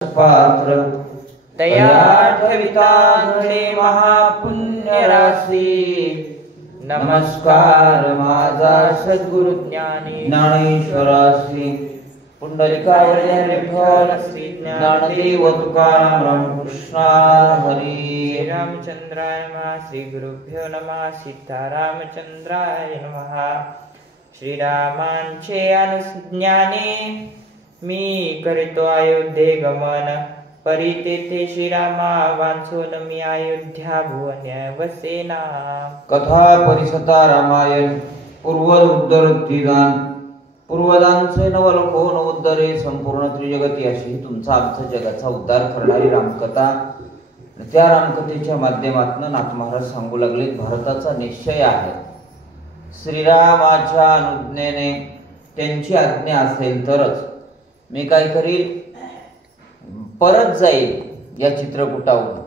पात्र दया ठेविता घडे महापुण्य राशी। नमस्कार माझा सद्गुरु ज्ञानेश्वरासी। पुंडलिकावरती विठ्ठल श्री ज्ञानदेव तुकाराम रामकृष्ण हरी। रामचंद्राय नमः। श्री गुरुभ्यो नमः। सीतारामचंद्राय नमः। श्रीरामांचे अनुज्ञाने मी करीतो अयोध्ये गमन। परी तेथे श्रीरामा वांछून मी अयोध्या भुवन वसेना। कथा परिसता रामायण पूर्वद उद्धरतीदान। पूर्वदांचे नवलोकन उद्धरे संपूर्ण त्रिजगती अशी तुमचा आमचा जगाचा उद्धार करणारी रामकथा। त्या रामकथेच्या माध्यमातून नाथ महाराज सांगू लागले भारताचा निश्चय आहे। श्रीरामाच्या अनुज्ञेने त्यांची आज्ञा असेल तरच मी काय करील, परत जाईल या चित्रकूटावरून।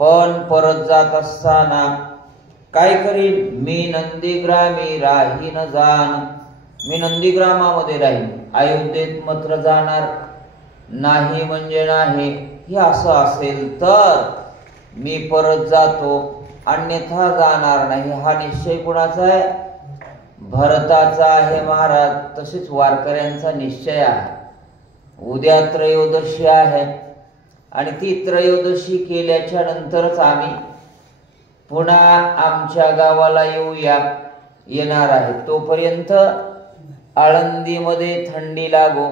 पण परत जात असताना काय करील, मी नंदीग्रामी राहीन जाण। मी नंदीग्रामामध्ये राहीन, अयोध्येत मात्र जाणार नाही म्हणजे नाही। हे असं असेल तर मी परत जातो, अन्यथा जाणार नाही। हा निश्चय कुणाचा आहे? भरताचा आहे महाराज। तसेच वारकऱ्यांचा निश्चय आहे। उद्या त्रयोदशी आहे आणि ती त्रयोदशी केल्याच्या नंतरच आम्ही पुन्हा आमच्या गावाला येणार आहे। तोपर्यंत आळंदीमध्ये थंडी लागो,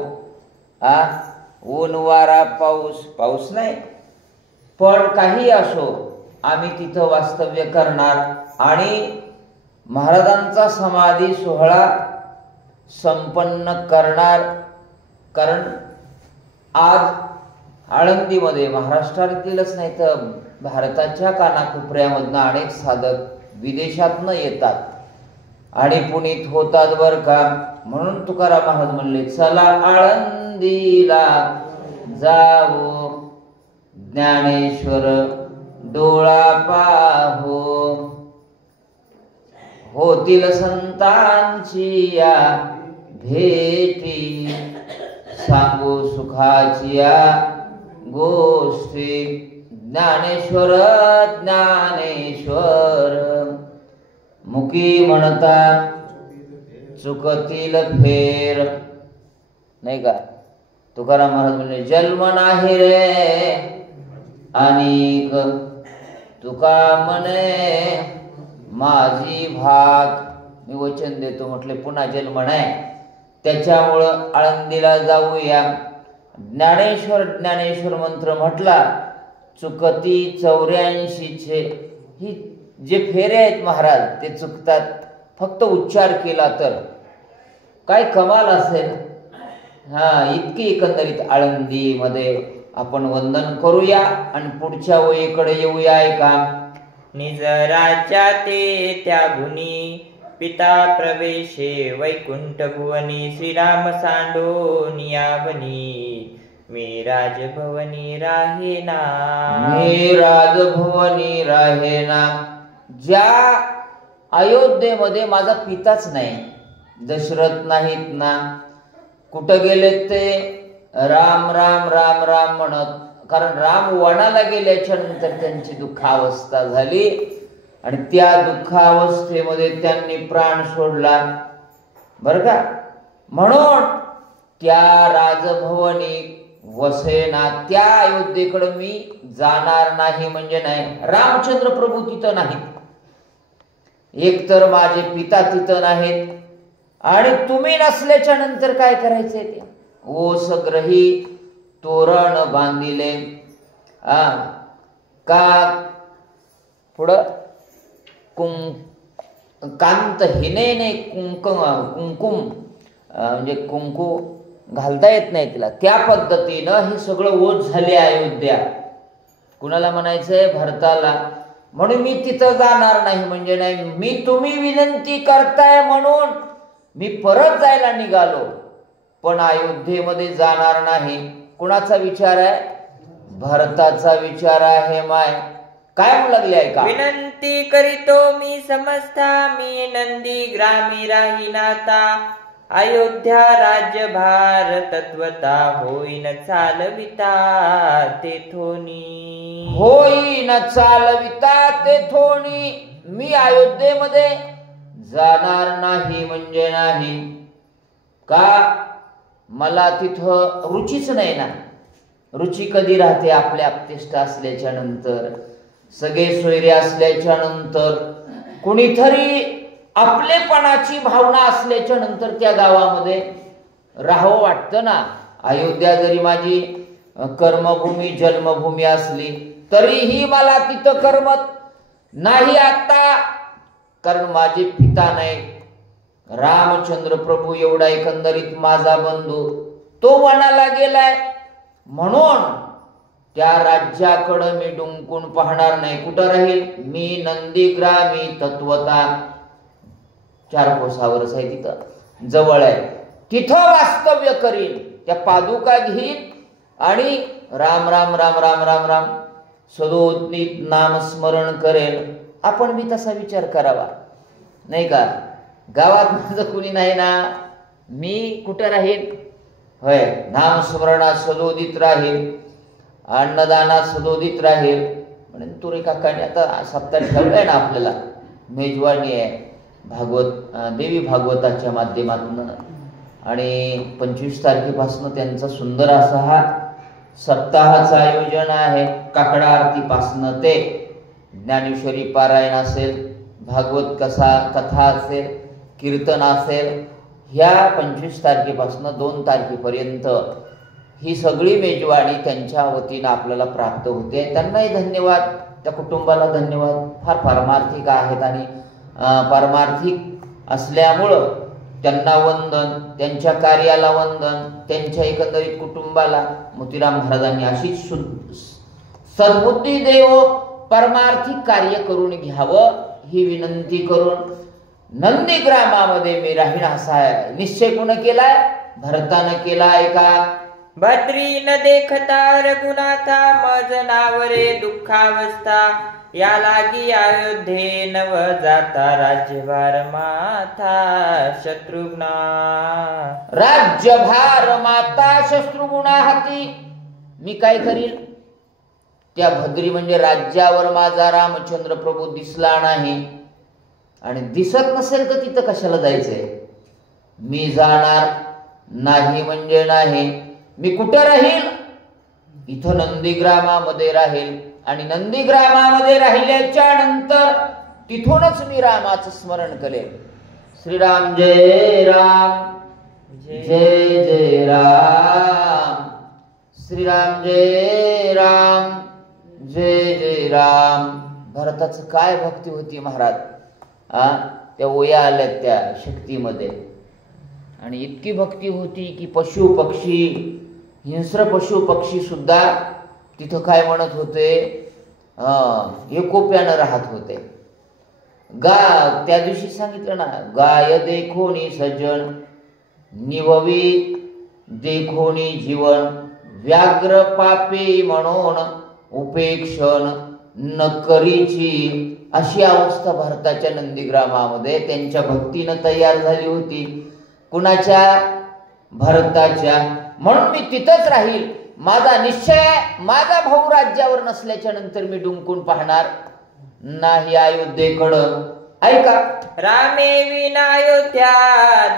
ऊन वारा पाऊस नाही, पण काही असो आम्ही तिथं वास्तव्य करणार आणि महाराजांचा समाधी सोहळा संपन्न करणार। कारण आज आळंदीमध्ये महाराष्ट्रातीलच नाही तर भारताच्या कानाकोपऱ्यामधनं अनेक साधक विदेशातनं येतात आणि पुनीत होतात बर का। म्हणून तुकाराम महाराज म्हणले चला आळंदीला जावो, ज्ञानेश्वर डोळा पाहो। होतील संतांची या भेटी, सांगू सुखाची या गोष्टी। ज्ञानेश्वर ज्ञानेश्वर मुकी म्हणता चुकतील फेर, नाही का। तुकाराम महाराज म्हणले जन्म नाही रे अनेक, तुका म्हणे माझी भाग। मी वचन देतो म्हटले पुन्हा जन्म नाही, त्याच्यामुळं आळंदीला जाऊया। ज्ञानेश्वर ज्ञानेश्वर मंत्र म्हटला, चुकती 84चे ही जे फेरे आहेत महाराज ते चुकतात, फक्त उच्चार केला तर। काय कमाल असेल। इतकी एकंदरीत आळंदीमध्ये आपण वंदन करूया आणि पुढच्या वयीकडे येऊया। ऐका, निजराच्या ते त्या गुणी पिता प्रवेशे वैकुंठ भुवनी। श्रीराम सांडोनी यावनी मी राजभवनी राहेना। मी राजभवनी राहेना। ज्या अयोध्येमध्ये माझा पिताच नाही, दशरथ नाहीत ना, कुठं गेलेत ते? राम राम राम राम म्हणत। कारण राम वनाला गेल्याच्या नंतर त्यांची दुःखावस्था झाली आणि त्या दुःखावस्थेमध्ये त्यांनी प्राण सोडला बर का। म्हणून त्या राजभवनी वसेना, त्या अयोध्येकडे मी जाणार नाही म्हणजे नाही। रामचंद्र प्रभू तिथं नाहीत, एकतर माझे पिता तिथं नाहीत आणि तुम्ही नसल्याच्या नंतर काय करायचंय ते? ओस ग्रही तोरण बांधिले का पुढं कांत हिनेने कुंकुम म्हणजे कुंकू घालता येत नाही तिला, त्या पद्धतीनं हे सगळं ओझ झाले अयोध्या। कुणाला म्हणायचंय? भरताला। म्हणून मी तिथं जाणार नाही म्हणजे नाही। मी तुम्ही विनंती करताय म्हणून मी परत जायला निघालो, पण अयोध्येमध्ये जाणार नाही। कुणाचा विचार आहे? भरताचा विचार आहे। माय काय म्हणू लागले ऐका, विनंती करीतो मी समस्ता मी नंदी ग्रामी राहीनाता। अयोध्या राज्यभार तत्वता होईन चालविता तेथोनी. होईन चालविता तेथोनी. मी अयोध्येमध्ये जाणार नाही म्हणजे नाही. का? मला तिथं रुचीच नाही ना. रुची कधी राहते? आपल्या आपतिष्ट असल्याच्या नंतर, सगळे सोयरे असल्याच्या नंतर, कुणीतरी आपलेपणाची भावना असल्याच्या नंतर त्या गावामध्ये राहावं वाटतं ना. अयोध्या जरी माझी कर्मभूमी जन्मभूमी असली तरीही मला तिथं करमत नाही आता. कारण माझे पिता नाही, रामचंद्र प्रभू एवढा एकंदरीत माझा बंधू, तो वनाला गेलाय. म्हणून त्या राज्याकडं मी डुंकून पाहणार नाही. कुठं राहील? मी नंदीग्रामी तत्वता. 4 कोसावरच आहे, तिथं जवळ आहे, तिथं वास्तव्य करीन. त्या पादुका घेईन आणि राम राम राम राम राम राम सदोदित नामस्मरण करेल. आपण बी तसा विचार करावा नाही का? गावात माझं कुणी नाही ना, मी कुठं राहील? होय, नामस्मरणात सदोदित राहील, अन्नदानात सदोदित राहील. म्हणून तुरे काकाने आता सप्ताह ठेवलाय ना आपल्याला, मेजवानी आहे भागवत देवी भागवताच्या माध्यमातून. आणि 25 तारखेपासून त्यांचा सुंदर असा हा सप्ताहाचं आयोजन आहे. काकडा आरतीपासनं ते ज्ञानेश्वरी पारायण असेल, भागवत कथा असेल, कीर्तन असेल. ह्या 25 तारखेपासून 2 तारखेपर्यंत ही सगळी मेजवानी त्यांच्या वतीनं आपल्याला प्राप्त होते. त्यांनाही धन्यवाद, त्या कुटुंबाला धन्यवाद. फार पारमार्थिक आहेत आणि पारमार्थिक असल्यामुळं त्यांना वंदन, त्यांच्या कार्याला वंदन, त्यांच्या एकंदरीत कुटुंबाला. मोतीराम महाराजांनी अशीच सद्बुद्धी देव परमार्थिक कार्य करून घ्यावं ही विनंती करून नंदीग्रामामध्ये मी राहीन असा निश्चय कोण केलाय? भरतानं केलाय का? भद्री न देखता रघुनाथा मज नावरे दुःखावस्था या लागी अयोध्ये नव जाता राज्यभार माता शत्रुघ्ना. राज्यभार माता शत्रुघ्ना हाती. मी काय करील? त्या भद्री म्हणजे राज्यावर माझा रामचंद्र प्रभू दिसला नाही. आणि दिसत नसेल तर तिथं कशाला जायचंय? मी जाणार नाही म्हणजे नाही. मी कुठं राहील? इथं नंदीग्रामामध्ये राहील. आणि नंदीग्रामामध्ये राहिल्याच्या नंतर तिथूनच मी रामाचं स्मरण करेन. श्रीराम जय राम, जय जय राम. श्रीराम जय राम, जय जय राम. भरताचं काय भक्ती होती महाराज. त्या ओया आल्यात त्या शक्तीमध्ये. आणि इतकी भक्ती होती की पशु पक्षी, हिंस्र पशु पक्षी सुद्धा तिथं काय म्हणत होते? एकोप्यानं राहत होते. त्या दिवशी सांगितलं ना, गाय देखोनी सज्जन निववी देखोनी जीवन व्याग्र पापी म्हणून उपेक्षण न करीची. अशी अवस्था भारताच्या नंदीग्रामामध्ये त्यांच्या भक्तीनं तयार झाली होती. कुणाच्या? भरताच्या. म्हणून मी तिथंच राहील. माझा निश्चय आहे, माझा भाऊ राज्यावर नसल्याच्या नंतर मी डुंकून पाहणार नाही अयोध्येकडं. ऐका, रामे विनायोध्या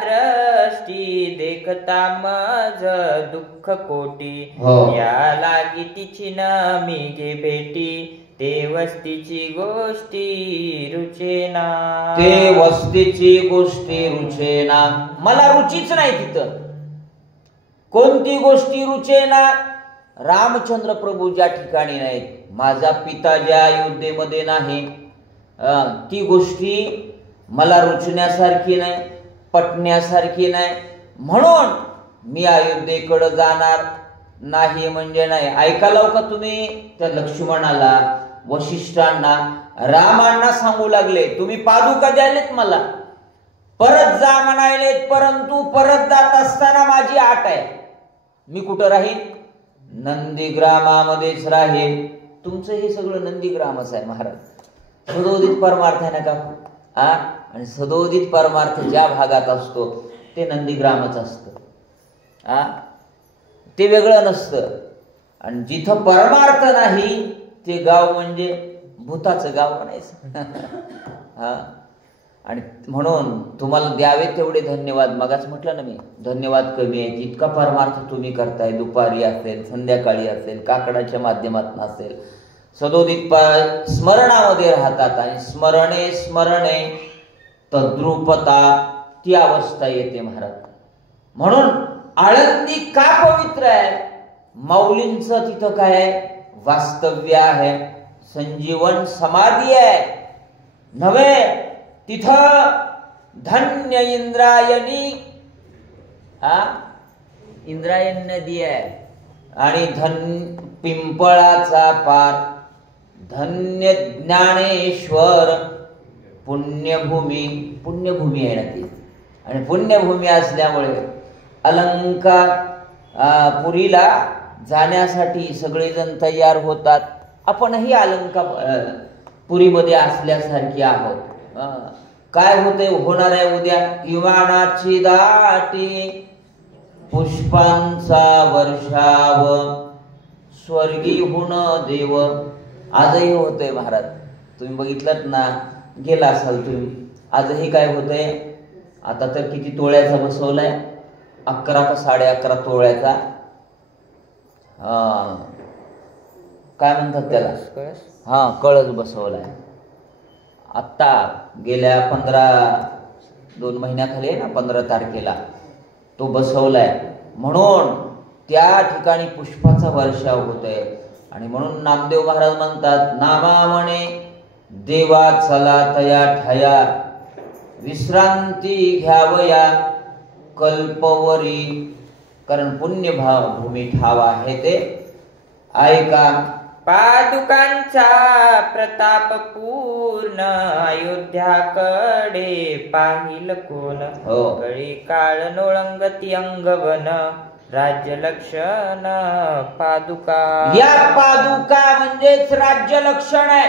दृष्टी देखता मज दुःख कोटी. या लागी तिची न मी गे भेटी ते वस्तीची गोष्टी रुचेना. ते वस्तीची गोष्टी रुचेना. मला रुचीच नाही तिथं. कोणती गोष्टी रुचेना? रामचंद्र प्रभू ज्या ठिकाणी नाहीत, माझा पिता ज्या अयोध्येमध्ये नाही, ती गोष्टी मला रुचण्यासारखी नाही, पटण्यासारखी नाही. म्हणून मी अयोध्येकडे जाणार नाही म्हणजे नाही. ऐकायला का तुम्ही? त्या लक्ष्मणाला, वशिष्ठांना, रामांना सांगू लागले, तुम्ही पादुका द्यालेत मला, परत जा म्हणायलेत. परंतु परत जात असताना माझी आट आहे. मी कुठं राहीन? नंदीग्रामामध्येच राहील. तुमचं हे सगळं नंदीग्रामच आहे महाराज. सदोदित परमार्थ आहे ना का? आणि सदोदित परमार्थ ज्या भागात असतो ते नंदीग्रामच असतं. ते वेगळं नसतं. आणि जिथं परमार्थ नाही ते गाव म्हणजे भूताचं गाव म्हणायचं. आणि म्हणून तुम्हाला द्यावे तेवढे धन्यवाद. मगाच म्हटलं ना मी, धन्यवाद कमी आहे. इतका परमार्थ तुम्ही करताय. दुपारी असेल, संध्याकाळी असेल, काकडाच्या माध्यमातून असेल, सदोदित स्मरणामध्ये राहतात. आणि स्मरणे स्मरणे तद्रूपता, ती अवस्था येते महाराज. म्हणून आळंदी का पवित्र आहे? माऊलींचं तिथं काय आहे? वास्तव्य आहे, संजीवन समाधी आहे. नव्हे, तिथं धन्य इंद्रायणी, इंद्रायणी नदी आहे. आणि पिंपळाचा पार, धन्य ज्ञानेश्वर, पुण्यभूमी. पुण्यभूमी आहे ना ती. आणि पुण्यभूमी असल्यामुळे पुरीला जाण्यासाठी सगळेजण तयार होतात. आपणही पुरीमध्ये असल्यासारखी आहोत. काय होते, होणार आहे उद्या? विमानाची दाटी, पुष्पांचा वर्षाव, स्वर्गीहून देव. आजही होतंय महाराज. तुम्ही बघितलं ना, गेला असाल तुम्ही. आजही काय होतंय? आता तर किती तोळ्याचा बसवलाय? 11 का 11.5 तोळ्याचा, काय म्हणतात त्याला, कळस बसवलाय. आत्ता गेल्या 2 महिन्याखाली आहे ना, 15 तारखेला तो बसवलाय. म्हणून त्या ठिकाणी पुष्पाचा वर्षाव होतोय. आणि म्हणून नामदेव महाराज म्हणतात, नामा म्हणे देवा चला तया ठाया, विश्रांती घ्यावया कल्पवरी. कारण पुण्यभूमी ठावा आहे ते. ऐका, पादुकांचा प्रताप पूर्ण, अयोध्याकडे पाहिल कोण. कळी काळ नोळंगती अंगवन, राज्य लक्षण पादुका. या पादुका म्हणजेच राज्य लक्षण आहे.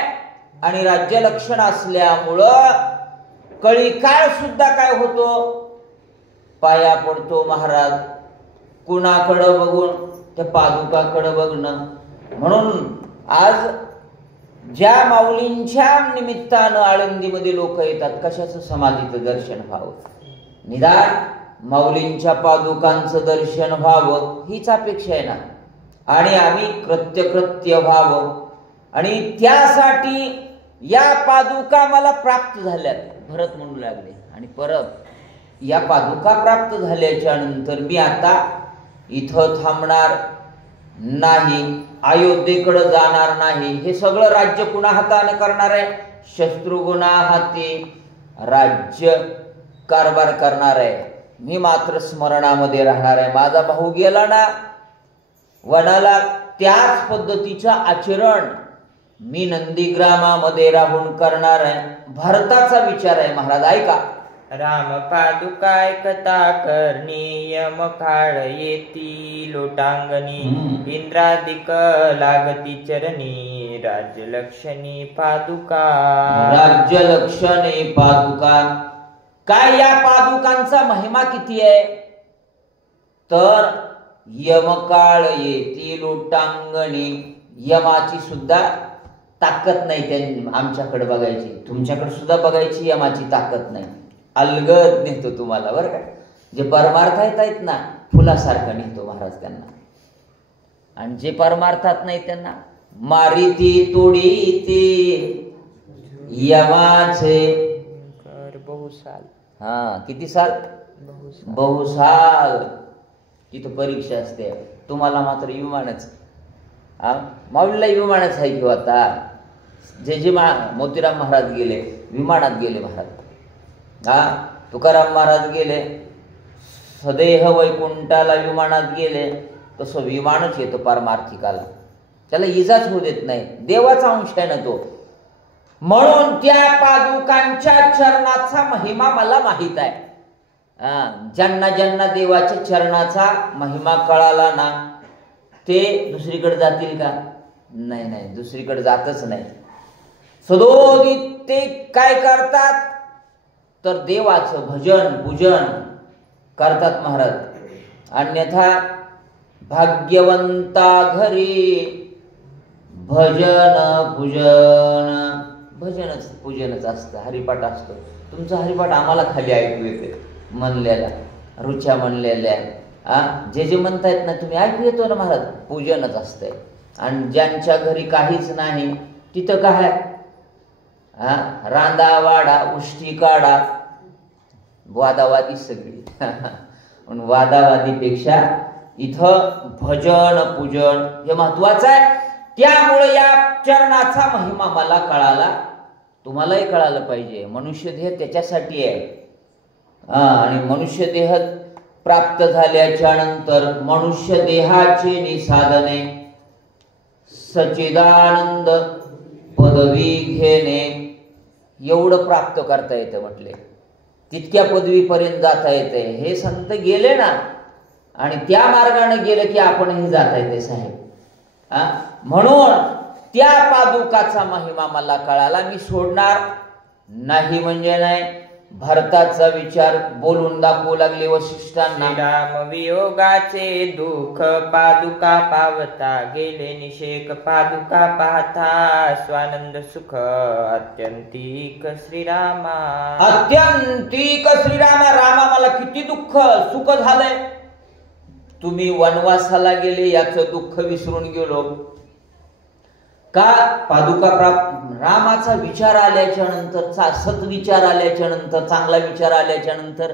आणि राज्य लक्षण असल्यामुळं कळी काळ सुद्धा काय होतो? पाया पडतो महाराज. कुणाकडं बघून? त्या पादुकाकडं बघणं. म्हणून आज ज्या माऊलींच्या निमित्तानं आळंदीमध्ये लोक येतात, कशाचं? समाधीचं दर्शन व्हावं, निदान माऊलींच्या पादुकांचं दर्शन व्हावं, हीच अपेक्षा आहे ना. आणि आम्ही कृत्य व्हावं. आणि त्यासाठी या पादुका मला प्राप्त झाल्यात, भरत म्हणू लागले. आणि परत या पादुका प्राप्त झाल्याच्या नंतर मी आता इथं थांबणार नाही, अयोध्येकडे जाणार नाही. हे सगळं राज्य कुणा हाताने करणार आहे? शत्रुघ्ना हाती राज्य कारभार करणार आहे. मी मात्र स्मरणामध्ये राहणार आहे. माझा भाऊ गेला ना वनाला, त्याच पद्धतीचं आचरण मी नंदीग्रामामध्ये राहून करणार आहे. भारताचा विचार आहे महाराज. ऐका, राम पादुका ऐकता करणी, यम काळ येती लोटांगणी, इंद्रादिक लागती चरणी, राज्यलक्षणी पादुका. राज्यलक्षणी पादुका. काय या पादुकांचा महिमा किती आहे? तर यमकाळ येती लोटांगणी, यमाची सुद्धा ताकद नाही त्यांनी आमच्याकडे बघायची, तुमच्याकडे सुद्धा बघायची यमाची ताकद नाही. अलगद नेतो तुम्हाला, बरं का. जे परमार्थ आहेत ना, फुलासारखं नेतो महाराज त्यांना. आणि जे परमार्थात नाही त्यांना मारिती तोडीती यमाचे बहुसाल. किती साल? बहुसाल. तिथं परीक्षा असते. तुम्हाला मात्र विमानच. माऊलीला विमानच आहे किंवा आता जे मोतीराम महाराज गेले विमानात गेले महाराज. तुकाराम महाराज गेले सदेह वैकुंठाला विमानात गेले. तसं विमानच येतं पारमार्थिकाला, त्याला इजाच होऊ देत नाही. देवाचा अंश आहे ना तो. म्हणून त्या पादुकांच्या चरणाचा महिमा मला माहित आहे. ज्यांना ज्यांना देवाच्या चरणाचा महिमा कळाला ना, ते दुसरीकडे जातील का? नाही, दुसरीकडे जातच नाही. सदोदित ते काय करतात? तर देवाचं भजन पूजन करतात महाराज. अन्यथा भाग्यवंता घरी भजन भजनच पूजनच असतं, हरिपाठ असतो. तुमचा हरिपाठ आम्हाला खाली ऐकू येते म्हणलेला, रुच्या म्हणलेल्या जे जे म्हणतायत ना तुम्ही ऐकू येतो ना महाराज, पूजनच असतंय. आणि ज्यांच्या घरी काहीच नाही तिथं काय रांदा वाडा उष्टी काढा, वादावादी सगळी. पण वादावादीपेक्षा इथं भजन पूजन हे महत्वाचं आहे. त्यामुळे या चरणाचा महिमा मला कळाला, तुम्हालाही कळालं पाहिजे. मनुष्य देह त्याच्यासाठी आहे. आणि मनुष्य देह प्राप्त झाल्याच्या नंतर मनुष्य देहाचे निसाधने सच्चिदानंद पदवी घेणे एवढं प्राप्त करता येतं म्हटले. तितक्या पदवीपर्यंत जाता येते. हे संत गेले ना, आणि त्या मार्गाने गेले की आपणही जाता येते साहेब. म्हणून त्या पादुकाचा महिमा मला कळाला. मी सोडणार नाही म्हणजे नाही. भरताचा विचार बोलून दाखवू लागले वशिष्ठांना. राम वियोगाचे दुःख पादुका पावता गेले निषेक, पादुका पाहता स्वानंद सुख अत्यंतिक श्रीरामा. अत्यंतिक श्रीरामा. रामा मला किती दुःख सुख झालंय. तुम्ही वनवासाला गेले याचं दुःख विसरून गेलो का? पादुका प्राप्त रामाचा विचार आल्याच्या नंतर, सत्विचार आल्याच्या नंतर, चांगला विचार आल्याच्या नंतर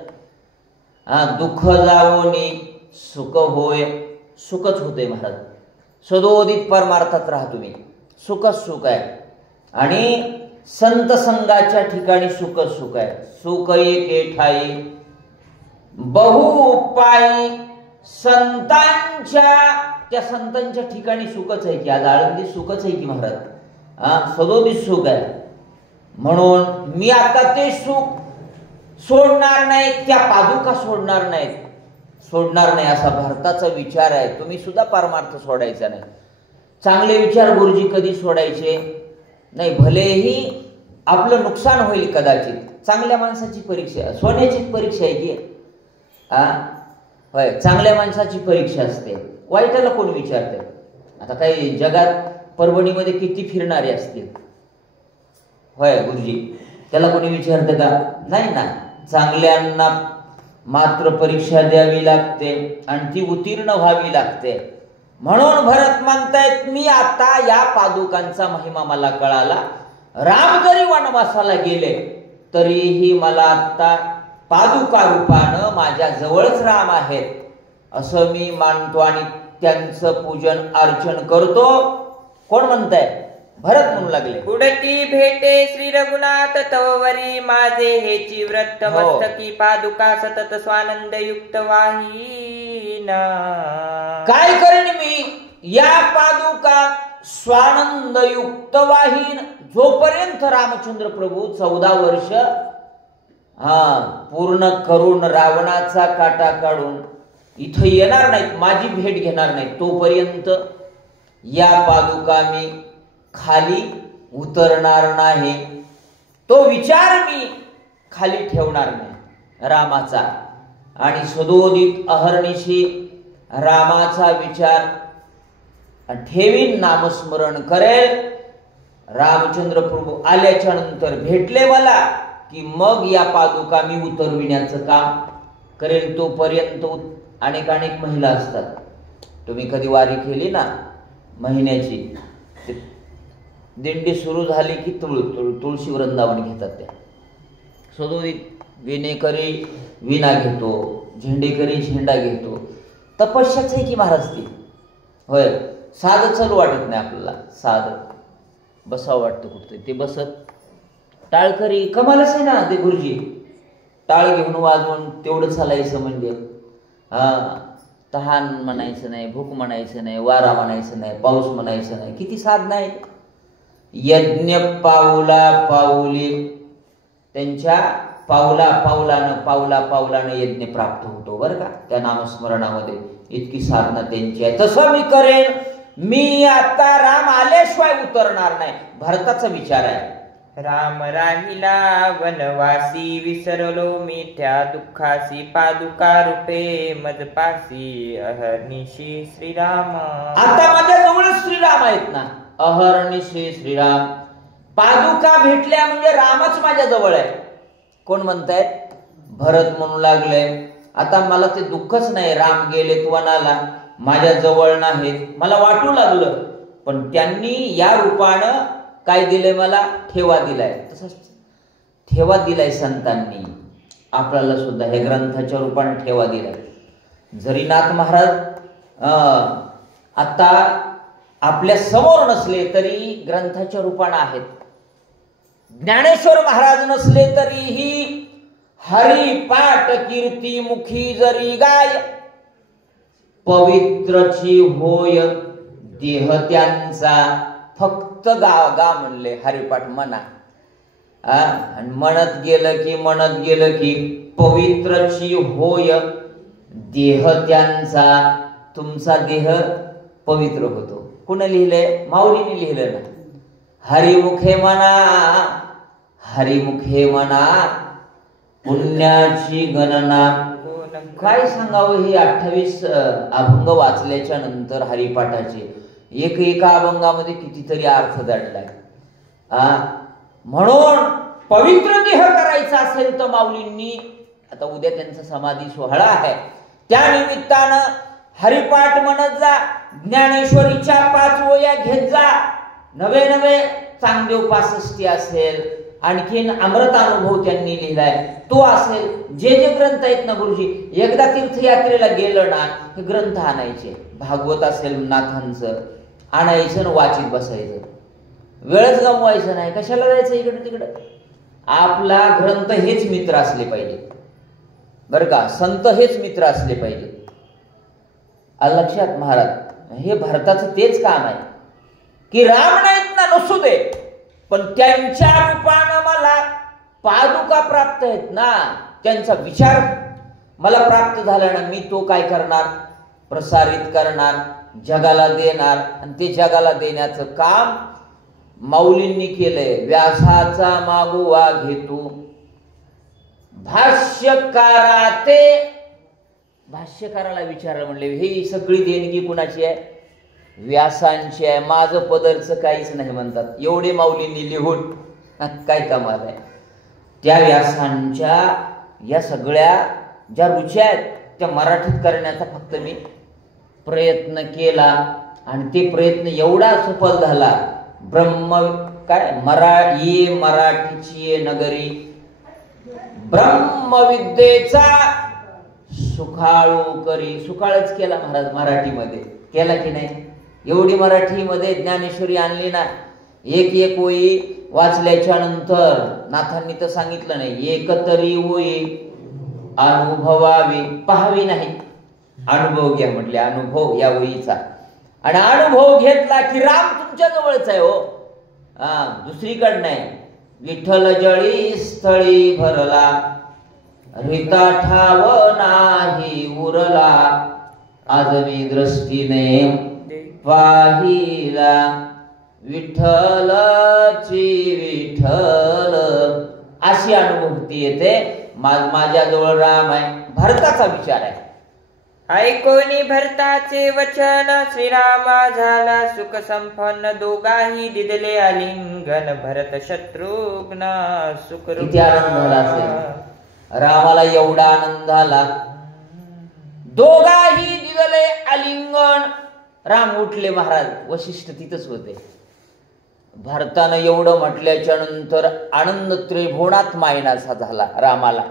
दुःख जावोनी सुख होय. सुखच होते महाराज. सदोदित परमार्थात राहा तुम्ही, सुखच सुख आहे. आणि संत संघाच्या ठिकाणी सुखच सुख आहे. सुख एके ठाई बहु उपाई. संतांच्या त्या संतांच्या ठिकाणी सुखच आहे की. आज आळंदी सुखच आहे की महाराज. सदोदित सुख आहे. म्हणून मी आता ते सुख सोडणार नाही, त्या पादुका सोडणार नाहीत, सोडणार नाही असा भरताचा विचार आहे. तुम्ही सुद्धा परमार्थ सोडायचा नाही. चांगले विचार गुरुजी कधी सोडायचे नाही. भलेही आपलं नुकसान होईल कदाचित. चांगल्या माणसाची परीक्षा, सोन्याची परीक्षा आहे की. होय, चांगल्या माणसाची परीक्षा असते. वाईटाला कोण विचारते? आता काही जगात परभणीमध्ये किती फिरणारे असतील, होय गुरुजी, त्याला कोणी विचारते का? नाही ना. चांगल्यांना मात्र परीक्षा द्यावी लागते आणि ती उत्तीर्ण व्हावी लागते. म्हणून भरत म्हणतायत मी आता या पादुकांचा महिमा मला कळाला. राम जरी वनवासाला गेले तरीही मला आता पादुका रूपानं माझ्या जवळच राम आहेत असं मी मानतो आणि त्यांचं पूजन अर्चन करतो. कोण म्हणताय? भरत म्हणू लागले. पुढती भेटे श्री रघुनाथ तववरी माझे हेची व्रत मस्तकी पादुका सतत स्वानंद युक्त वाहिना. काय करेन मी या पादुका स्वानंद युक्त वाहीन. जोपर्यंत रामचंद्र प्रभू 14 वर्ष पूर्ण करून रावणाचा काटा काढून इथं येणार नाहीत, माझी भेट घेणार नाहीत, तोपर्यंत या पादुका मी खाली उतरणार नाही. तो विचार मी खाली ठेवणार नाही रामाचा. आणि सदोदित अहर्निशी रामाचा विचार ठेवीन, नामस्मरण करेल. रामचंद्र प्रभू आल्याच्या नंतर भेटले मला की मग या पादुका मी उतरविण्याचं काम करेल. तोपर्यंत अनेक महिला असतात. तुम्ही कधी वारी केली ना महिन्याची, दिंडी सुरू झाली की तुळशी वृंदावन घेतात. त्या सदोदित विणेकरी विणा घेतो, झेंडेकरी झेंडा घेतो. तपस्याच आहे की महाराज ती. होय, साधं चल वाटत नाही आपल्याला. साधं बसावं वाटतं कुठं. ते बसत टाळकरी कमालच आहे ना ते गुरुजी. टाळ घेऊन वाजवून तेवढं चालायचं म्हणजे तहान म्हणायचं नाही, भूक म्हणायचं नाही, वारा म्हणायचं नाही, पाऊस म्हणायचं नाही. किती साधना आहे. यज्ञ पाऊला पाऊली, त्यांच्या पाऊला पाऊलानं यज्ञ प्राप्त होतो बरं का. त्या नामस्मरणामध्ये इतकी साधना त्यांची आहे. तसं मी करेन. मी आता राम आल्याशिवाय उतरणार नाही. भरताचा विचार आहे. राम राहिला वनवासी, विसरलो मिथ्या दुःखासी, पादुका रूपे मजपासी, अहर्निशी श्रीराम. आता माझ्या जवळ श्रीराम आहेत ना, अहर्निशी श्रीराम. पादुका भेटल्या म्हणजे रामच माझ्या जवळ आहे. कोण म्हणतायत? भरत म्हणू लागले, आता मला ते दुःखच नाही, राम गेलेत वनाला, माझ्या जवळ नाहीत. मला वाटू लागलं, पण त्यांनी या रूपानं काय दिलंय मला? ठेवा दिलाय. तसंच ठेवा दिलाय संतांनी आपल्याला सुद्धा, हे ग्रंथाच्या रूपाने ठेवा दिलाय. जरी नाथ महाराज आता आपल्या समोर नसले तरी ग्रंथाच्या रूपाने आहेत. ज्ञानेश्वर महाराज नसले तरीही हरिपाठ कीर्ती मुखी जरी गाय, पवित्रची होय देह त्यांचा. फक्त गा म्हणले, हरिपाठ म्हणा. आणि म्हणत गेलं की पवित्रची होय देह त्यांचा. तुमचा देह पवित्र होतो. कुणी लिहिलंय? माऊलीने लिहिलं ना. हरिमुखे म्हणा पुण्याची गणना. काय सांगावं, हे 28 अभंग वाचल्याच्या नंतर हरिपाठाचे एका अभंगामध्ये कितीतरी अर्थ दडलाय. म्हणून पवित्र देह करायचा असेल तर माऊलींनी, आता उद्या त्यांचा समाधी सोहळा आहे, त्या निमित्तानं हरिपाठ म्हणत जा, ज्ञानेश्वरीच्या 5 ओव्या घेत जा. नवे चांगदेव 65 असेल, आणखीन अमृतानुभव त्यांनी लिहिलाय तो असेल. जे ग्रंथ आहेत ना गुरुजी, एकदा तीर्थयात्रेला गेलं ना हे ग्रंथ आणायचे. भागवत असेल नाथांचं, आणायचं न वाचित बसायचं. वेळच गमवायचं नाही. कशाला जायचं इकडं तिकडं? आपला ग्रंथ हेच मित्र असले पाहिजे बरं का. संत हेच मित्र असले पाहिजे. लक्षात महाराज, हे भारताचं तेच काम आहे की राम नाहीत ना, नसू दे, पण त्यांच्या रूपानं मला पादुका प्राप्त आहेत ना, त्यांचा विचार मला प्राप्त झाला ना, मी तो काय करणार? प्रसारित करणार, जगाला देणार. आणि ते जगाला देण्याचं काम माऊलींनी केलंय. व्यासाचा मागोवा घेतो भाष्यकाराला विचारलं, म्हणले ही सगळी देणगी कुणाची आहे? व्यासांची आहे. माझं पदरचं काहीच नाही म्हणतात. एवढे माऊलींनी लिहून काय कमाल आहे. त्या व्यासांच्या या सगळ्या ज्या रुच्या आहेत त्या मराठीत करण्याचा फक्त मी प्रयत्न केला, आणि ते प्रयत्न एवढा सफल झाला. मराठीची नगरी ब्रह्मविद्येचा सुखाळू करी. सुखाळच केला महाराज मराठीमध्ये, केला की नाही? एवढी मराठीमध्ये ज्ञानेश्वरी आणली ना. एक ओळी वाचल्याच्या नंतर नाथांनी तर सांगितलं नाही, एकतरी ओळी अनुभवावी, पाहावी नाही, अनुभव घ्या म्हटले. अनुभव या ओळीचा, आणि अनुभव घेतला की राम तुमच्या जवळच आहे हो, दुसरीकडे नाही. विठ्ठल जळी स्थळी भरला, रिता ठाव नाही उरला, आजवी दृष्टीने पाहिला, विठ्ठलची विठ्ठल. अशी अनुभूती येते. माझ्याजवळ राम आहे. भरताचा विचार आहे. ऐकोनी भरताचे वचन, श्रीरामा झाला सुख संपन्न, दोघाही दिदले आलिंगन, भरत शत्रुघ्न सुख. किती आनंद झाला असेल रामाला, एवढा आनंद झाला. दोघाही दिदले आलिंगन. राम उठले महाराज. वशिष्ठ तिथंच होते. भरतानं एवढं म्हटल्याच्या नंतर आनंद त्रिभुवनात मायनासा झाला रामाला,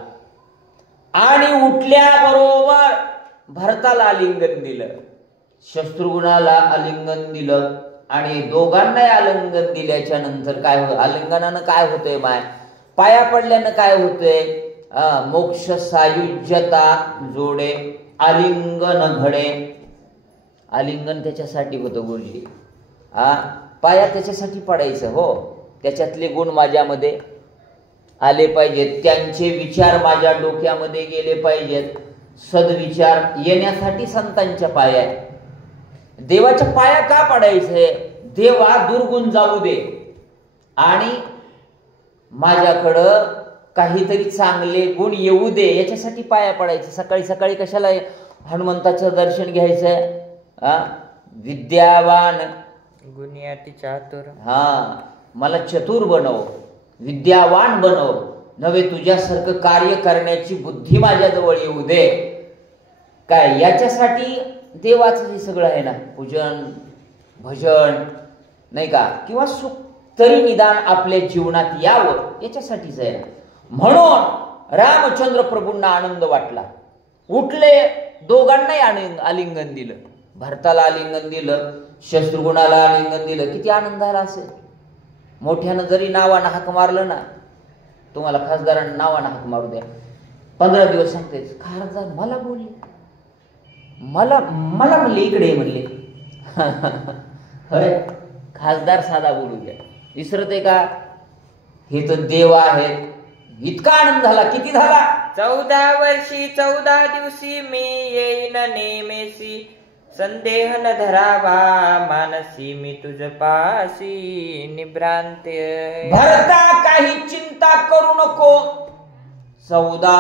आणि उठल्याबरोबर भरताला आलिंगन दिलं, शत्रुघ्नाला आलिंगन दिलं, आणि दोघांनाही आलिंगन दिल्याच्या नंतर काय होतं? आलिंगनानं काय होतंय? पाया पडल्यानं काय होतंय? मोक्ष सायुज्यता जोडे, आलिंगन घडे. आलिंगन त्याच्यासाठी होतं गुरुजी. पाया त्याच्यासाठी पडायचं हो. त्याच्यातले गुण माझ्यामध्ये आले पाहिजेत, त्यांचे विचार माझ्या डोक्यामध्ये गेले पाहिजेत. सद्विचार येण्यासाठी संतांच्या पाया आहे. देवाच्या पाया का पडायचंय? देवा दुर्गुण जाऊ दे, आणि माझ्याकडं काहीतरी चांगले गुण येऊ दे, याच्यासाठी पाया पडायचं. सकाळी सकाळी कशाला हनुमंताचं दर्शन घ्यायचं? विद्यावान गुणी अति चातुर. मला चतुर बनव, विद्यावान बनव, नव्हे तुझ्यासारखं कार्य करण्याची बुद्धी माझ्याजवळ येऊ दे. काय याच्यासाठी देवाचं हे सगळं आहे ना, पूजन भजन नाही का, किंवा सुख तरी निदान आपल्या जीवनात यावं याच्यासाठीच आहे ना. म्हणून रामचंद्र प्रभूंना आनंद वाटला. उठले, दोघांनाही आलिंगन दिलं. भरताला आलिंगन दिलं, शत्रुघ्नाला आलिंगन दिलं. किती आनंद झाला असेल. मोठ्यानं जरी नावानं हाक मारलं ना, तुम्हाला खासदारांना नावानं हाक मारू द्या, 15 दिवस सांगते खासदार मला बोलले, मला म्हणले इकडे म्हणले. होय, खासदार साधा बोलू द्या, विसरते का? हे तर देव आहेत. इतका आनंद झाला. किती झाला? 14 वर्षी 14 दिवशी मी येईन नेमेसी, संदेह न धरावा मानसी मी तुझ पाशी निभ्रांत. भरता काही चिंता करू नको. 14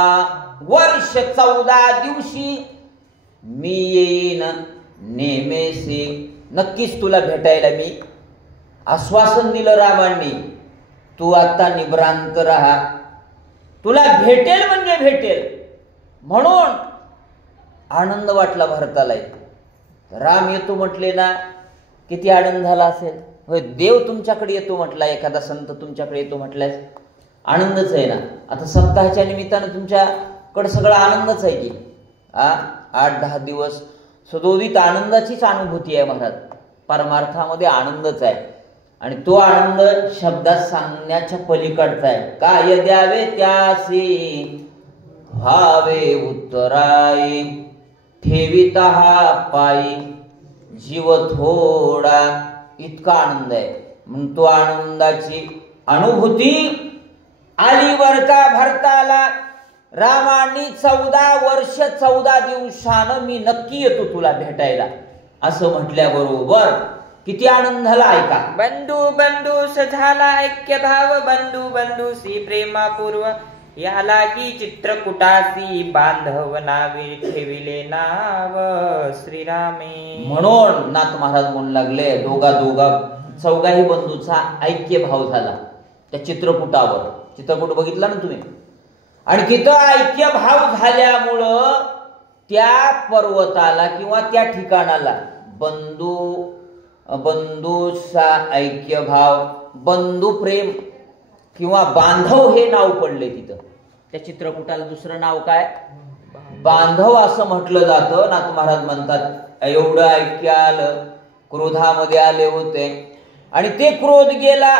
वर्ष 14 दिवशी मी येईन नेमेसी, नक्कीच तुला भेटायला. मी आश्वासन दिलं रामांनी, तू आता निभ्रांत राहा, तुला भेटेल म्हणजे भेटेल. म्हणून आनंद वाटला भरताला. राम येतो म्हटले ना, किती आनंद झाला असेल. होय, देव तुमच्याकडे येतो म्हटला, एखादा संत तुमच्याकडे येतो म्हटल्यास आनंदच आहे ना. आता सप्ताहाच्या निमित्तानं तुमच्याकडे सगळा आनंदच आहे की. 8-10 दिवस सदोदित आनंदाचीच अनुभूती आहे महाराज. परमार्थामध्ये आनंदच आहे, आणि तो आनंद शब्दात सांगण्याच्या पलीकडचा आहे. काय द्यावे त्यासी भावे उत्तराई, ठेविता पायी जीव थोडा. इतका आनंद आहे. म्हणून तो आनंदाची अनुभूती आली बर का भरताला. रामानी 14 वर्ष 14 दिवसानं मी नक्की येतो तुला भेटायला असं म्हटल्याबरोबर किती आनंद झाला. ऐका. बंधू बंधूस झाला ऐक्य भाव, बंधू बंधूसी प्रेमापूर्व, या लागी चित्रकुटासी बांधव नावे ठेविले नाव श्रीरामे. म्हणून नाथ महाराज म्हणू लागले, चौघाही बंधूचा ऐक्य भाव झाला त्या चित्रकूटावर. चित्रकूट बघितला ना तुम्ही. आणि तिथं ऐक्य भाव झाल्यामुळं त्या पर्वताला किंवा त्या ठिकाणाला बंधूचा ऐक्य भाव, बंधू प्रेम किंवा बांधव हे नाव पडले तिथं. त्या चित्रकूटाला दुसरं नाव काय? बांधव असं म्हटलं जातं. नाथ महाराज म्हणतात, एवढं ऐक्य आलं, क्रोधामध्ये आले होते आणि ते क्रोध गेला,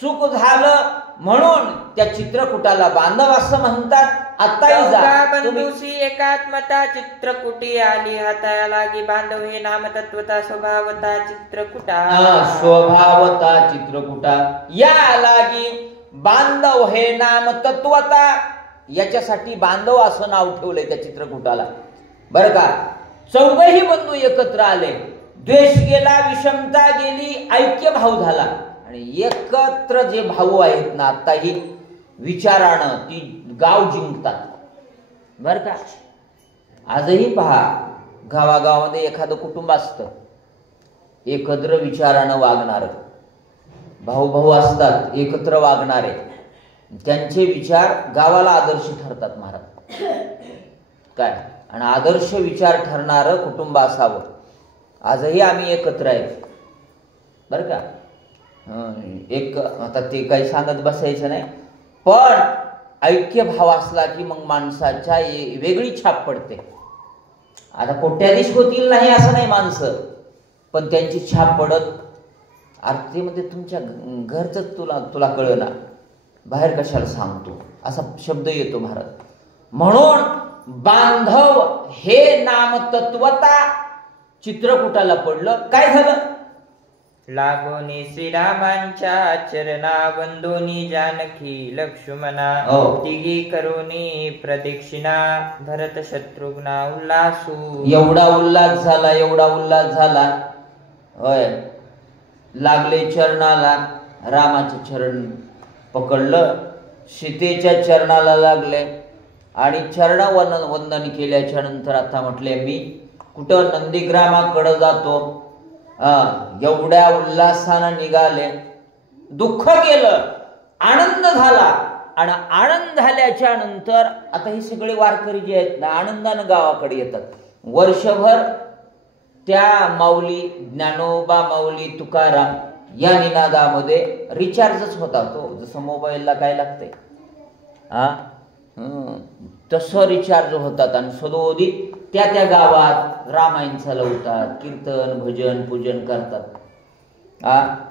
सुख झालं, म्हणून त्या चित्रकूटाला बांधव असं म्हणतात. आताही जा बंधूशी एकात्मता चित्रकुटी आली, हाताया लागी बांधव हे नाम तत्वता स्वभावता चित्रकुटा. स्वभावता चित्रकुटा, या लागी बांधव हे नाम तत्वता. याच्यासाठी बांधव असं नाव ठेवलंय त्या चित्रकूटाला बरं का. चौघही बंधू एकत्र आले, द्वेष गेला, विषमता गेली, ऐक्य भाव झाला. आणि एकत्र जे भाऊ आहेत ना, आताही विचारानं ती गाव जिंकतात बर का. आजही पहा, गावागावामध्ये एखादं कुटुंब असतं, एकत्र विचारानं वागणार, भाऊ भाऊ असतात एकत्र वागणारे, त्यांचे विचार गावाला आदर्श ठरतात महाराज. काय, आणि आदर्श विचार ठरणारं कुटुंब असावं. आजही आम्ही एकत्र आहेत बर का. एक आता ते काही सांगत बसायचं नाही, पण ऐक्य भाव असला की मग माणसाच्या वेगळी छाप पडते. आता कोट्याधीश होतील नाही असं नाही माणसं, पण त्यांची छाप पडत. आरतीमध्ये तुमच्या घरच तुला कळना, बाहेर कशाला सांगतो असा शब्द येतो महाराज. म्हणून बांधव हे नाम तत्वता चित्रकूटाला पडलं. काय झालं? लागोनी श्रीरामांच्या चरणा, बंधोनी जानकी लक्ष्मणा, तिघी करोनी प्रदक्षिणा, भरत शत्रुघ्ना उल्लासू. एवढा उल्हास झाला, एवढा उल्हास झाला. होय, लागले चरणाला, रामाचे चरण पकडलं सीतेच्या चरणाला लागले आणि वंदन केल्याच्या नंतर आता म्हटले मी कुठं नंदीग्रामाकडे जातो. एवढ्या उल्हासानं निघाले. दुःख गेलं, आनंद झाला. आणि आनंद झाल्याच्या नंतर आता हे सगळे वारकरी जे आहेत ना आनंदानं गावाकडे येतात. वर्षभर त्या माऊली ज्ञानोबा माऊली तुकाराम या निनादामध्ये रिचार्जच होता. तो जसं मोबाईलला काय लागतंय तसं रिचार्ज होतात. आणि सदोदित त्या गावात रामायण चालवतात, कीर्तन भजन पूजन करतात.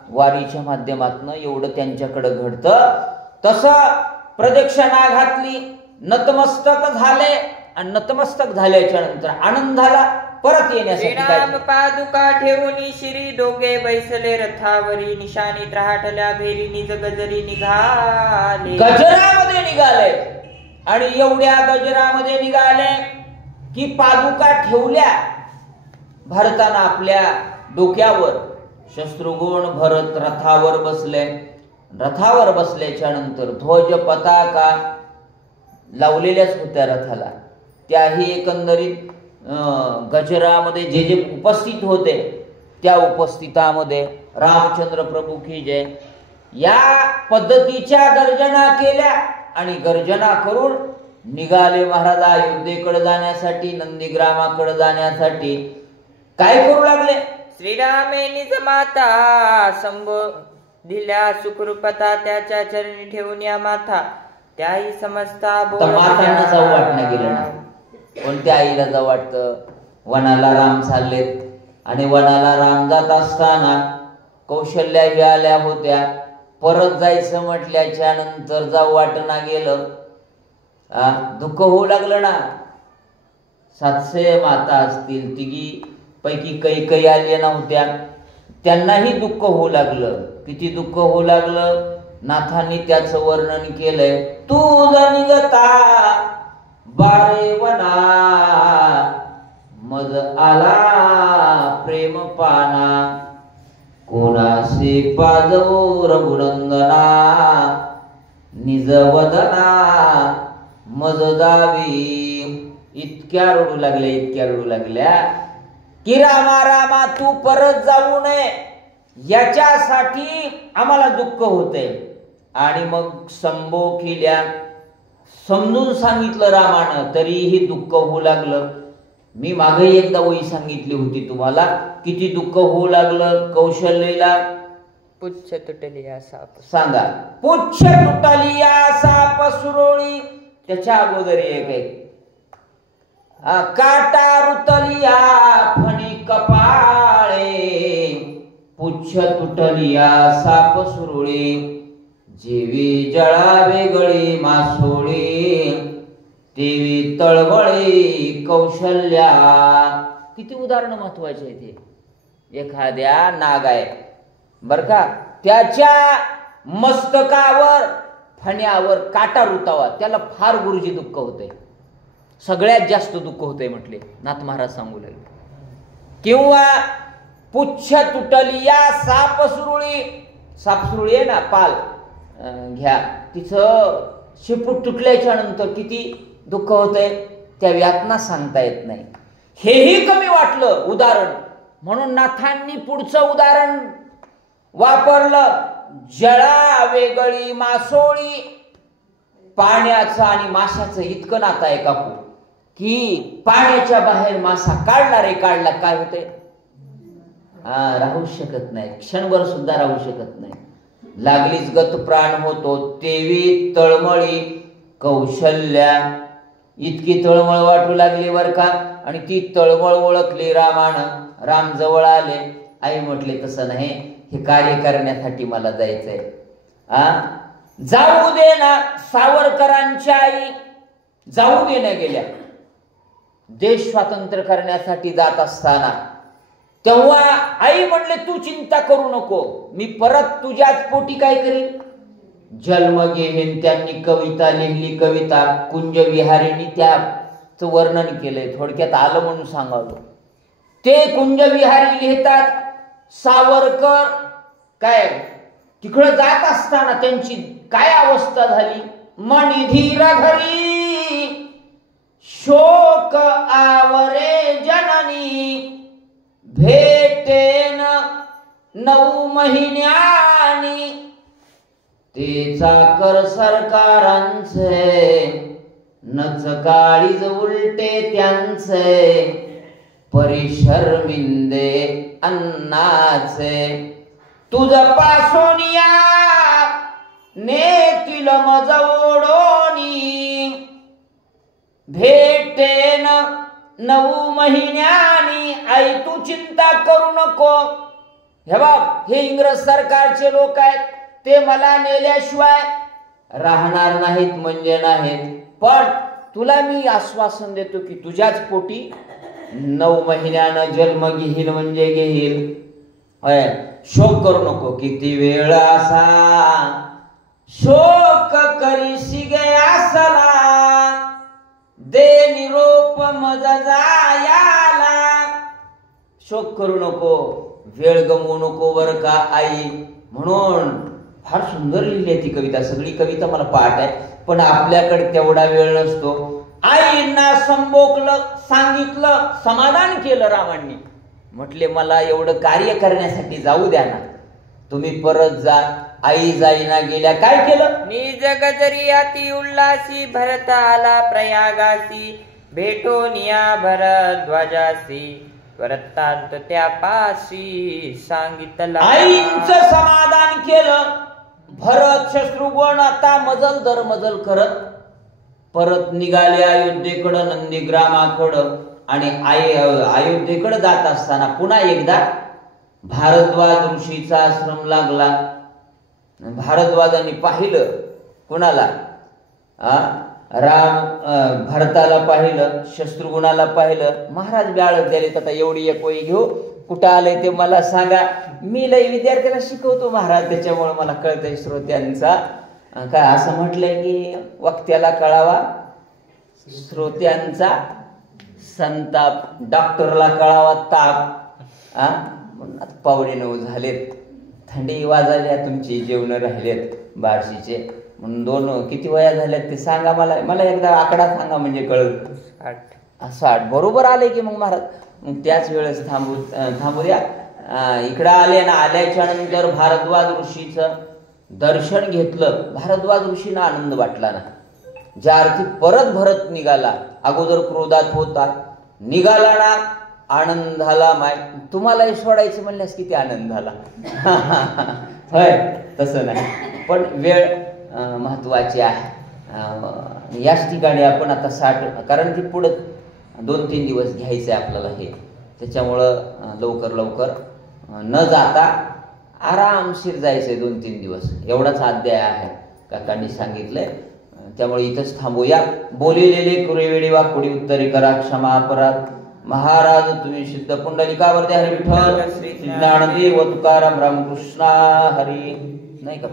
वारीच्या माध्यमातून एवढं त्यांच्याकडे घडतं. तसं प्रदक्षिणा घातली, नतमस्तक झाले आणि नतमस्तक झाल्याच्या नंतर आनंद झाला. परत येण्यासाठी श्रीराम पादुका ठेवून शिरी दोघे बैसले रथावरी निशाणीत राहटल्या भेरी निज गजरी निघाले. गजरामध्ये निघाले आणि एवढ्या गजरामध्ये निघाले की पादुका ठेवल्या भरताना आपल्या डोक्यावर. शत्रुघ्न भरत रथावर बसले. रथावर बसल्याच्या नंतर ध्वज पताका लावलेल्याच होत्या रथाला. त्याही एकंदरीत गजरामध्ये जे जे उपस्थित होते त्या उपस्थितामध्ये रामचंद्र प्रभू की जय या पद्धतीच्या गर्जना केल्या आणि गर्जना करून निघाले महाराज अयोध्येकडे जाण्यासाठी, नंदीग्रामाकडे जाण्यासाठी. काय करू लागले? श्रीरामे निज माता दिल्या सुखरूपता त्याच्या चरणी ठेवून या माथा त्याही समजता मातांना जाऊ वाटणं गेलं ना. कोणत्या आईला जाऊ वाटतं? वनाला राम चाललेत आणि वनाला राम जात असताना कौशल्या ही आल्या होत्या. परत जायचं म्हटल्याच्या नंतर जाऊ वाटणा गेलं. दुःख होऊ लागलं ना. 700 माता असतील, तिघी पैकी काही आल्या नव्हत्या, त्यांनाही दुःख होऊ लागलं. किती दुःख होऊ लागलं नाथांनी त्याचं वर्णन केलंय. तू निघता बारे वना मज आला प्रेम पाना कोणाशी पाजो रघुनंदना निज वदना मज दावी. इतक्या रडू लागल्या की रामा तू परत जाऊ नये याच्यासाठी आम्हाला दुःख होते. आणि मग संबोखिल्या, समजून सांगितलं रामानं, तरीही दुःख होऊ लागलं. मी मागे एकदा वही सांगितली होती तुम्हाला किती दुःख होऊ लागलं कौशल्यला. पुच्छ तुटलिया साप, सांगा. पुच्छ तुटलिया साप सुरोळी. त्याच्या अगोदर एक आहे काटा रुतलिया फणी कपाळे. पुच्छ तुटलिया साप सुरोळी जेवी जळावे गळी मासोळी तेवी तळवळी कौशल्या. किती उदाहरणं महत्वाचे आहे ते. एखाद्या नाग आहे बर का, त्याच्या मस्तकावर फण्यावर काटा रुतावा, त्याला फार गुरुजी दुःख होते. सगळ्यात जास्त दुःख होते म्हटले नाथ महाराज सांगू लागले. किंवा पुच्छ तुटलिया साप सुरुळी. साप सुरुळी आहे ना, पाल घ्या, तिचं शिपूट तुटल्याच्या नंतर किती दुःख होतंय, त्या व्यातना सांगता येत नाही. हेही कमी वाटलं उदाहरण म्हणून नाथांनी पुढचं उदाहरण वापरलं. जळा वेगळी मासोळी. पाण्याचं आणि माशाचं इतकं नातं आहे काकू की पाण्याच्या बाहेर मासा काढला काय होते, राहू शकत नाही, क्षणभर सुद्धा राहू शकत नाही. लागलीच गत प्राण होतो. तेवी तळमळी कौशल्या. इतकी तळमळ वाटू लागली बर का. आणि ती तळमळ ओळखली रामानं. राम जवळ आले. आई म्हटले तसं नाही, हे कार्य करण्यासाठी मला जायचंय. जाऊ दे ना. सावरकरांच्या आई जाऊ देण्या गेल्या. देश स्वातंत्र्य करण्यासाठी जात असताना तेव्हा आई म्हणले तू चिंता करू नको, मी परत तुझ्याच पोटी काय करीन, जन्म घेईन. त्यांनी कविता लिहिली. कविता कुंज विहारींनी त्याचं वर्णन केलंय. थोडक्यात आलं म्हणून सांगावं. ते कुंज विहारी लिहितात. सावरकर काय तिकडं जात असताना त्यांची काय अवस्था झाली मणिधीर घरी शोक आवरे जननी भेटेन 9 महिन्यानी तेचा कर सरकारांचे नच काळीज उलटे त्यांचे परिशर्मिंदे अन्नाचे तुझ पासोनिया नेतील मज ओढोनी भेटेन 9 महिन्यानी आई तू चिंता करू नको. हे बाप हे इंग्रज सरकारचे लोक आहेत ते मला नेल्याशिवाय राहणार नाहीत म्हणजे नाहीत पण तुला मी आश्वासन देतो की तुझ्याच पोटी 9 महिन्यानं जन्म घेईल म्हणजे घेईल. शोक करू नको किती वेळ असा शोक करीशी गयासला दे निरोप मज जायाला. शोक करू नको वेळ गमवू नको बर का आई. म्हणून फार सुंदर लिहिली आहे ती कविता. सगळी कविता मला पाठ आहे पण आपल्याकडे तेवढा वेळ नसतो. आईंना संबोकलं सांगितलं समाधान केलं रामांनी. म्हटले मला एवढं कार्य करण्यासाठी जाऊ द्या ना तुम्ही परत जा. आई जाईना गेल्या काय केलं निज गजरी अति उल्लासी भरत आला प्रयागासी भेटोनिया भरद्वाजासी वृत्तांत त्या पाशी सांगितला. आईंचं समाधान केलं. भरत शत्रुघ्न आता मजल दर मजल करत परत निघाले अयोध्येकडं नंदीग्रामाकडं. आणि अयोध्येकडे जात असताना पुन्हा एकदा भारद्वाज ऋषीचा आश्रम लागला. भारद्वाजांनी पाहिलं कुणाला भरताला पाहिलं शत्रुघ्नाला पाहिलं. महाराज ब्याळत द्याले आता एवढी एक वही घेऊ कुठं आलंय ते मला सांगा. मी लय विद्यार्थ्याला शिकवतो महाराज त्याच्यामुळे मला कळतंय श्रोत्यांचा काय असं म्हटलंय की वक्त्याला कळावा श्रोत्यांचा संताप डॉक्टरला कळावा ताप. आता 8:45 झालेत थंडी वाजायला तुमची जेवण राहिलेत बार्शीचे म्हणून 2 किती वया झाल्यात ते सांगा मला एकदा आकडा सांगा म्हणजे कळलं. 60 बरोबर आले की मग महाराज मग त्याच वेळेस थांबू द्या. इकडं आले ना आल्याच्या नंतर भारद्वाज ऋषीचं दर्शन घेतलं. भारद्वाज ऋषींना आनंद वाटला ना ज्या अर्थी परत भरत निघाला. अगोदर क्रोधात होता निघाला ना आनंद झाला. माय तुम्हालाही सोडायचं म्हणल्यास किती आनंद झाला. होय तसं नाही पण वेळ महत्वाची आहे. याच ठिकाणी आपण आता 60 कारण की पुढं 2-3 दिवस घ्यायचं आहे आपल्याला हे त्याच्यामुळं लवकर न जाता आरामशीर जायचंय 2-3 दिवस एवढाच अध्याय आहे काकांनी सांगितलंय. त्यामुळे इथंच थांबूया. बोलिलेले कुरेवेळी वा पुढी उत्तरी करा क्षमा अपराध. महाराज तुम्ही सिद्ध पुंडलिकावरती हरी विठ्ठल श्री ज्ञानदेव तुकाराम रामकृष्ण हरी नाही का